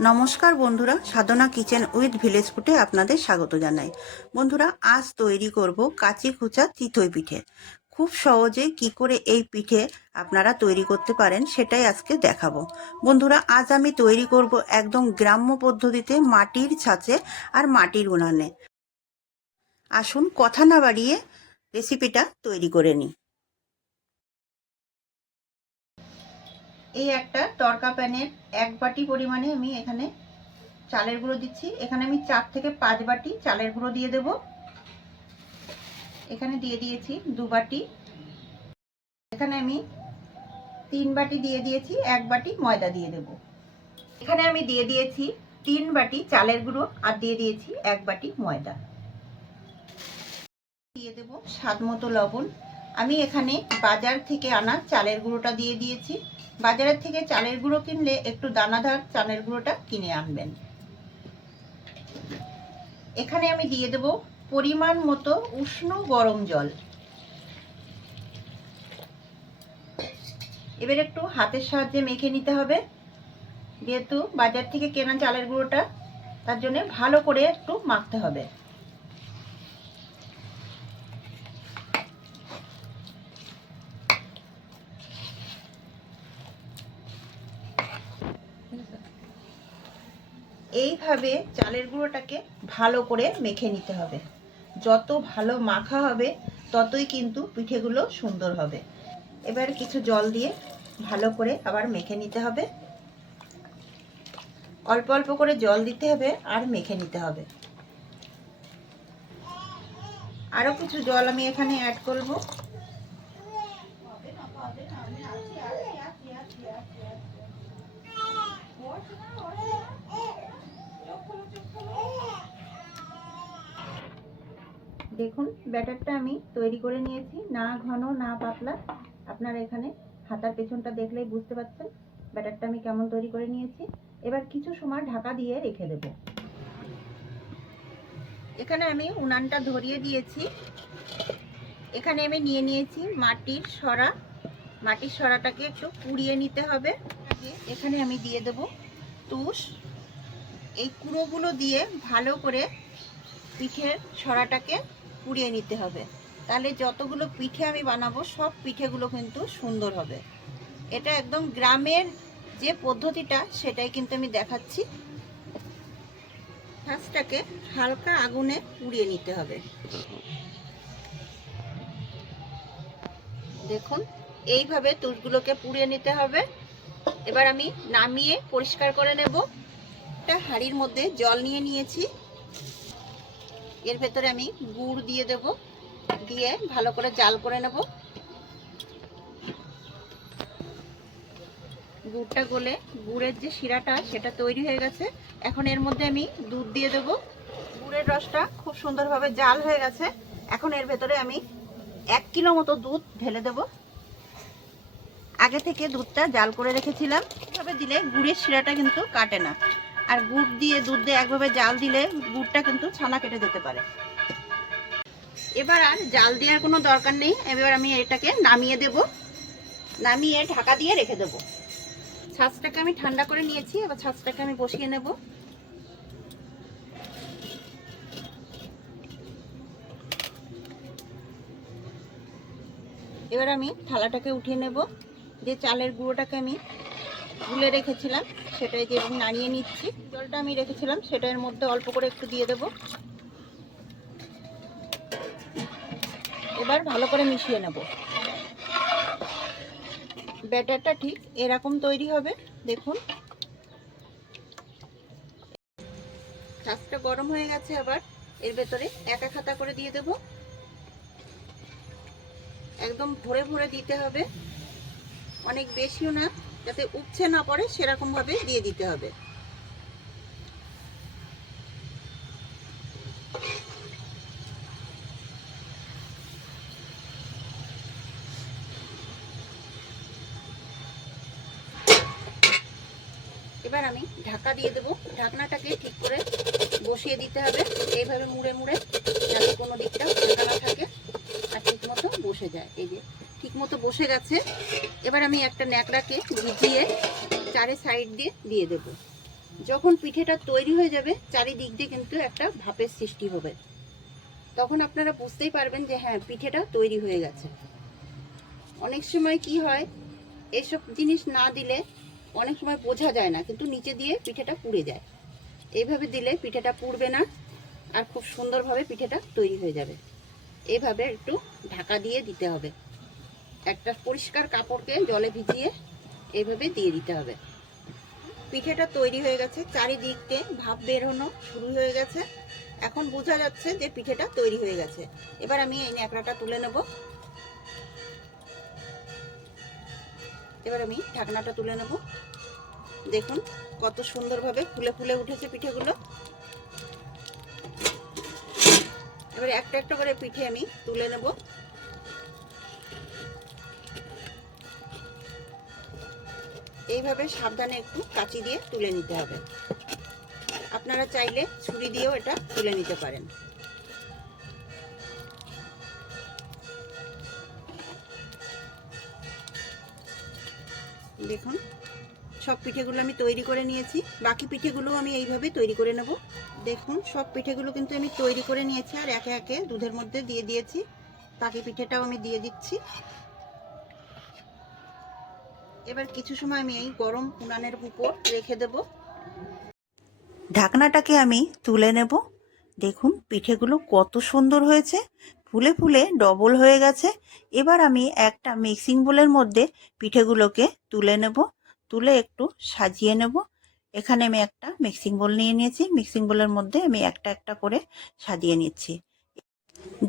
নমস্কার বন্ধুরা, সাধনা kitchen with village ফুটে আপনাদের স্বাগত জানাই। বন্ধুরা, আজ তৈরি করব কাচি খুচা চিতই পিঠে। খুব সহজে কি করে এই পিঠে আপনারা তৈরি করতে পারেন সেটাই আজকে দেখাবো। বন্ধুরা, আজ আমি তৈরি করব একদম গ্রাম্য পদ্ধতিতে মাটির ছাঁচে আর মাটির উনানে। আসুন, কথা না বাড়িয়ে রেসিপিটা তৈরি করে নিই। এই একটা তরকা প্যানের এক বাটি পরিমাণে আমি এখানে চালের গুঁড়ো দিচ্ছি। এখানে আমি চার থেকে পাঁচ বাটি চালের গুঁড়ো দিয়ে দেব। এখানে দিয়ে দিয়েছি দু বাটি। এখানে আমি তিন বাটি দিয়ে দিয়েছি, এক বাটি ময়দা দিয়ে দেব। এখানে আমি দিয়ে দিয়েছি তিন বাটি চালের গুঁড়ো আর দিয়ে দিয়েছি এক বাটি ময়দা। দিয়ে দেব স্বাদ মতো লবণ। আমি এখানে বাজার থেকে আনা চালের গুঁড়োটা দিয়ে দিয়েছি। বাজারের থেকে চালের গুঁড়ো কিনলে একটু দানাদার চালের গুঁড়োটা কিনে আনবেন। এখানে আমি দিয়ে দেব পরিমাণ মতো উষ্ণ গরম জল। এবার একটু হাতের সাহায্যে মেখে নিতে হবে। যেহেতু বাজার থেকে কেনা চালের গুঁড়োটা, তার জন্য ভালো করে একটু মাখতে হবে। এইভাবে চালের গুঁড়োটাকে ভালো করে মেখে নিতে হবে। যত ভালো মাখা হবে, ততই কিন্তু পিঠেগুলো সুন্দর হবে। এবার কিছু জল দিয়ে ভালো করে আবার মেখে নিতে হবে। অল্প অল্প করে জল দিতে হবে আর মেখে নিতে হবে। আরও কিছু জল আমি এখানে অ্যাড করব। দেখুন, ব্যাটারটা আমি তৈরি করে নিয়েছি, না ঘন, না পাতলা। আপনারা এখানে হাতার পেছনটা দেখলেই বুঝতে পারছেন ব্যাটারটা আমি কেমন তৈরি করে নিয়েছি। এবার কিছু সময় ঢাকা দিয়ে রেখে দেব। এখানে আমি উনানটা ধরিয়ে দিয়েছি। এখানে আমি নিয়ে নিয়েছি মাটির সরা। মাটির সরাটাকে একটু পুড়িয়ে নিতে হবে। এখানে আমি দিয়ে দেব তুষ। এই কুড়োগুলো দিয়ে ভালো করে পিঠের সরাটাকে পুড়িয়ে নিতে হবে। তাহলে যতগুলো পিঠে আমি বানাবো, সব পিঠেগুলো কিন্তু সুন্দর হবে। এটা একদম গ্রামের যে পদ্ধতিটা, সেটাই কিন্তু আমি দেখাচ্ছি। ফার্স্টটাকে হালকা আগুনে পুড়িয়ে নিতে হবে। দেখুন, এইভাবে তুষগুলোকে পুড়িয়ে নিতে হবে। এবার আমি নামিয়ে পরিষ্কার করে নেব। একটা হাঁড়ির মধ্যে জল নিয়ে নিয়েছি। এর ভেতরে আমি গুড় দিয়ে দেব। দিয়ে ভালো করে জাল করে নেব। গুড়টা গলে গুড়ের যে শিরাটা, সেটা তৈরি হয়ে গেছে। এখন এর মধ্যে আমি দুধ দিয়ে দেব। গুড়ের রসটা খুব সুন্দরভাবে জাল হয়ে গেছে। এখন এর ভেতরে আমি এক কিলো মতো দুধ ঢেলে দেব। আগে থেকে দুধটা জাল করে রেখেছিলাম। এভাবে দিলে গুড়ের শিরাটা কিন্তু কাটে না। আর গুড় দিয়ে, দুধ দিয়ে একভাবে জাল দিলে গুড়টা কিন্তু ছানা কেটে যেতে পারে। এবার আর জাল দেওয়ার কোনো দরকার নেই। এবার আমি এটাকে নামিয়ে দেব। নামিয়ে ঢাকা দিয়ে রেখে দেব। ছাঁচটাকে আমি ঠান্ডা করে নিয়েছি। এবার ছাঁচটাকে আমি বসিয়ে নেব। এবার আমি থালাটাকে উঠিয়ে নেব। যে চালের গুঁড়োটাকে আমি গুলে রেখেছিলাম, সেটাই যে নাড়িয়ে নিচ্ছি। জলটা আমি রেখেছিলাম, সেটার মধ্যে অল্প করে একটু দিয়ে দেব। এবার ভালো করে মিশিয়ে নেব। ব্যাটারটা ঠিক এরকম তৈরি হবে, দেখুন। চাষটা গরম হয়ে গেছে আবার, এর ভেতরে একা খাতা করে দিয়ে দেব। একদম ভরে ভরে দিতে হবে, অনেক বেশিও না। যাতে উপছে না পড়ে সেরকম ভাবে দিয়ে দিতে হবে। এবার আমি ঢাকা দিয়ে দেবো। ঢাকনাটাকে ঠিক করে বসিয়ে দিতে হবে। এইভাবে মুড়ে মুড়ে, যাতে কোনো দিকটা ঢাকা না থাকে আর ঠিক মতো বসে যায়। এই যে ঠিক মতো বসে গেছে। এবার আমি একটা ন্যাকড়াকে ভিজিয়ে চারে সাইড দিয়ে দিয়ে দেব। যখন পিঠেটা তৈরি হয়ে যাবে, চারিদিক দিয়ে কিন্তু একটা ভাপের সৃষ্টি হবে। তখন আপনারা বুঝতেই পারবেন যে হ্যাঁ পিঠেটা তৈরি হয়ে গেছে। অনেক সময় কি হয়, এসব জিনিস না দিলে অনেক সময় বোঝা যায় না, কিন্তু নিচে দিয়ে পিঠেটা পুড়ে যায়। এইভাবে দিলে পিঠেটা পুড়বে না, আর খুব সুন্দরভাবে পিঠেটা তৈরি হয়ে যাবে। এভাবে একটু ঢাকা দিয়ে দিতে হবে। একটা পরিষ্কার কাপড়কে জলে ভিজিয়ে এইভাবে দিয়ে দিতে হবে। পিঠেটা তৈরি হয়ে গেছে চারিদিকে ভাপ বেরোনো শুরু হয়ে গেছে। এখন বোঝা যাচ্ছে যে পিঠেটা তৈরি হয়ে গেছে। এবার আমি এই ন্যাকড়াটা তুলে নেব। এবার আমি ঢাকনাটা তুলে নেব। দেখুন কত সুন্দরভাবে ফুলে ফুলে উঠেছে পিঠেগুলো। এবার একটা একটা করে পিঠে আমি তুলে নেব। এইভাবে সাবধানে একটু কাঁচি দিয়ে তুলে নিতে হবে। আপনারা চাইলে ছুরি দিয়েও এটা তুলে নিতে পারেন। দেখুন, সব পিঠেগুলো আমি তৈরি করে নিয়েছি। বাকি পিঠেগুলো আমি এইভাবে তৈরি করে নেব। দেখুন, সব পিঠেগুলো কিন্তু আমি তৈরি করে নিয়েছি আর একে একে দুধের মধ্যে দিয়ে দিয়েছি। বাকি পিঠেটাও আমি দিয়ে দিচ্ছি। এবার কিছু সময় আমি এই গরম উনানের উপর রেখে দেব। ঢাকনাটাকে আমি তুলে নেব। দেখুন, পিঠেগুলো কত সুন্দর হয়েছে। ফুলে ফুলে ডবল হয়ে গেছে। এবার আমি একটা মিক্সিং বোলের মধ্যে পিঠেগুলোকে তুলে নেব। তুলে একটু সাজিয়ে নেব। এখানে আমি একটা মিক্সিং বোল নিয়ে নিয়েছি। মিক্সিং বোলের মধ্যে আমি একটা একটা করে সাজিয়ে নিচ্ছি।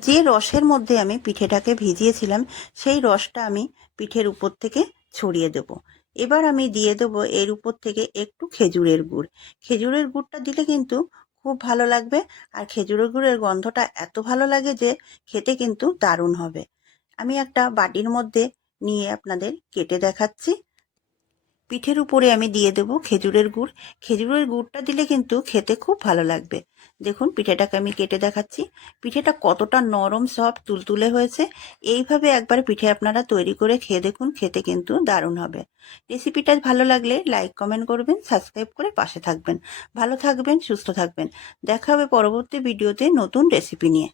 যে রসের মধ্যে আমি পিঠেটাকে ভিজিয়েছিলাম, সেই রসটা আমি পিঠের উপর থেকে ছড়িয়ে দেব। এবার আমি দিয়ে দেবো এর উপর থেকে একটু খেজুরের গুড়। খেজুরের গুড়টা দিলে কিন্তু খুব ভালো লাগবে আর খেজুরের গুড়ের গন্ধটা এত ভালো লাগে যে খেতে কিন্তু দারুণ হবে। আমি একটা বাটির মধ্যে নিয়ে আপনাদের কেটে দেখাচ্ছি। পিঠের উপরে আমি দিয়ে দেব খেজুরের গুড়। খেজুরের গুড়টা দিলে কিন্তু খেতে খুব ভালো লাগবে। দেখুন, পিঠেটাকে আমি কেটে দেখাচ্ছি। পিঠেটা কতটা নরম, সফট, তুলতুলে হয়েছে। এইভাবে একবার পিঠে আপনারা তৈরি করে খেয়ে দেখুন, খেতে কিন্তু দারুণ হবে। রেসিপিটা ভালো লাগলে লাইক, কমেন্ট করবেন, সাবস্ক্রাইব করে পাশে থাকবেন। ভালো থাকবেন, সুস্থ থাকবেন। দেখা হবে পরবর্তী ভিডিওতে নতুন রেসিপি নিয়ে।